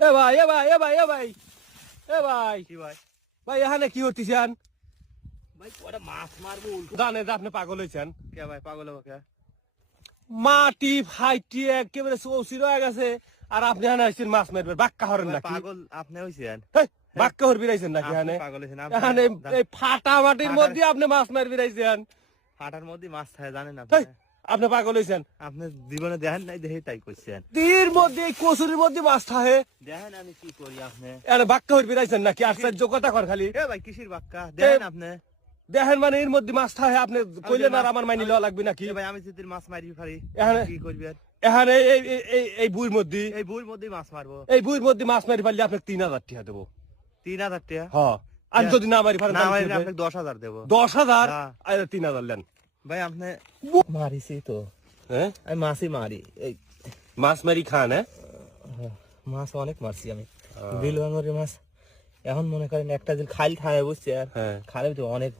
এ ভাই এ ভাই এ ভাই এ ভাই এ ভাই কি ভাই? ভাই এখানে কি হতেছেন? ভাই কটা মাছ মারবো। জানেন যে আপনি পাগল হয়েছেন। কে ভাই পাগল হবে কে? মাটি ফাইটি একেবারে চৌচির হয়ে গেছে আর আপনি এখানে আসছেন মাছ মারবেন। বাক্কা হরেন ভাই নাকি? পাগল আপনি হইছেন। বাক্কা হর বিরাইছেন নাকি আপনি এখানে? পাগল হইছেন। এখানে এই ফাটা মাটির মধ্যে আপনি মাছ মার বিরাইছেন। ফাটার মধ্যে মাছ থাকে জানেন আপনি? আপনি পাগল হয়েছেন। আপনি জীবনে দেখেন নাই, দেখে তাই করছেন। তীর মধ্যে এই কচুরির মধ্যে মাছ থাকে। দেখেন আমি কি করি আপনি? এখানে বাক্কা হর বিরাইছেন নাকি? আশ্চর্য কথা কর খালি। এ ভাই কিসির বাক্কা? দেখেন আপনি। দেখেন মানে এর মধ্যে মাছ থাকে আপনি কইলেন আর আমার মাইনি লওয়া লাগবে নাকি? এ ভাই আমি যদি মাছ মারি পারি এখানে কি করবেন? এখানে এই বুইর মধ্যে এই বইয়ের মধ্যে মাছ মারবো। এই বুইর মধ্যে মাছ মারি পারলে আপনাকে 3000 টাকা দেবো। 3000 টাকা? হ্যাঁ আর যদি না মারি পারেন না ভাই আপনাকে 10,000 দেবো। 10,000 হ্যাঁ। আর 3000 লেন। ভাই আপনি মারিছি তো। হ্যাঁ আমি মাছই মারি। এই মাছ মারি খান হ্যাঁ? মাছ অনেক মারছি আমি। বিলবাঙ্গরের মাছ এখন মনে করেন একটা জিল খাল থাকে বুঝছে আর হ্যাঁ খালে তো অনেক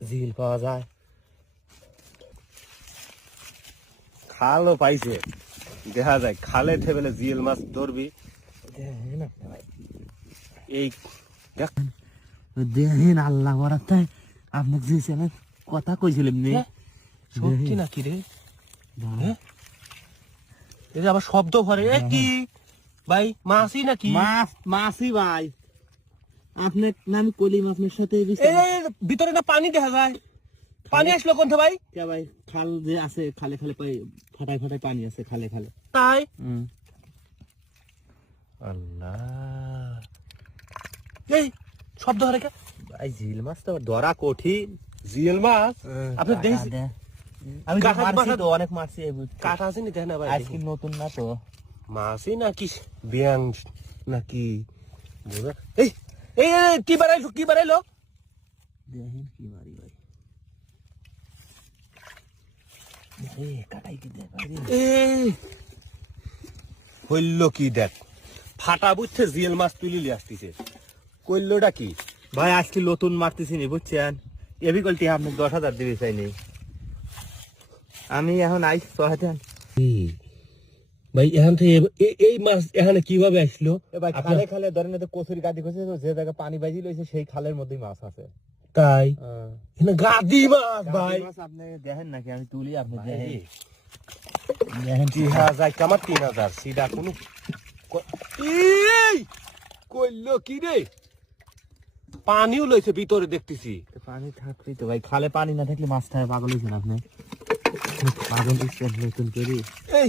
ঝিল পাওয়া যায়। খালও পাইছে দেখা যায় খালে থেবেলে জিএল মাছ ধরবি দেখেন আপনি ভাই, এই দেখ দেখেন আল্লাহ বরাতায় আপনি যে চ্যানেল কথা কইছিলেন নি সত্যি নাকি রে? হ্যাঁ এই যে আবার শব্দ করে এ কি ভাই মাছই নাকি? মাছই ভাই আপনি আমি কইলাম আপনার সাথে এই ভিতরে না পানি দেখা যায়, পানি আসলো কোন ভাই? কে ভাই খাল যে আছে খালে খালে ফাটাই ফাটাই পানি আছে খালে খালে। তাই আল্লাহ এই শব্দ হরে কে? ভাই ঝিল মাছ তো ধরা কঠিন। জিএল মাছ আপনি দেখেছেন? আমি কাঁটা মারছি মাথা- তো অনেক মারছি কাটা আছে নি দেখেন ভাই? আজকে নতুন না তো। মাছই নাকি ব্যাং নাকি বুঝা এই এই এই, কি বাড়াইলো কি বাড়াইলো? দেখেন কি মারি ভাই কাটাই কি দেখ এই হইল কি দেখ ফাটা বুঝছে জিএল মাছ তুলিলি আসতেছে কইলোটা কি? ভাই আজকে নতুন মারতেছি নি বুঝছেন। এবি কলটি আপনি 10,000 দিবি চাইনি আমি এখন আইস সহাতেন। ভাই এখান থেকে এই মাছ এখানে কিভাবে আসলো? ভাই খালে খালে ধরেন তো কচুরি গাদি কইছে যে জায়গা পানি বাজি লইছে সেই খালের মধ্যেই মাছ আছে। তাই এখানে গাদি মাছ ভাই মাছ আপনি দেখেন নাকি আমি তুলি আপনি দেখেন দেখেন 3000 কামার 3000 সিধা কোনো এই কইলো কি রে? পানিও লইছে ভিতরে দেখতেছি। পানি থাকলেই তো ভাই খালে পানি না থাকলে মাছ থাকে পাগল হইছেন আপনি পাগল হইছেন নতুন করে। এই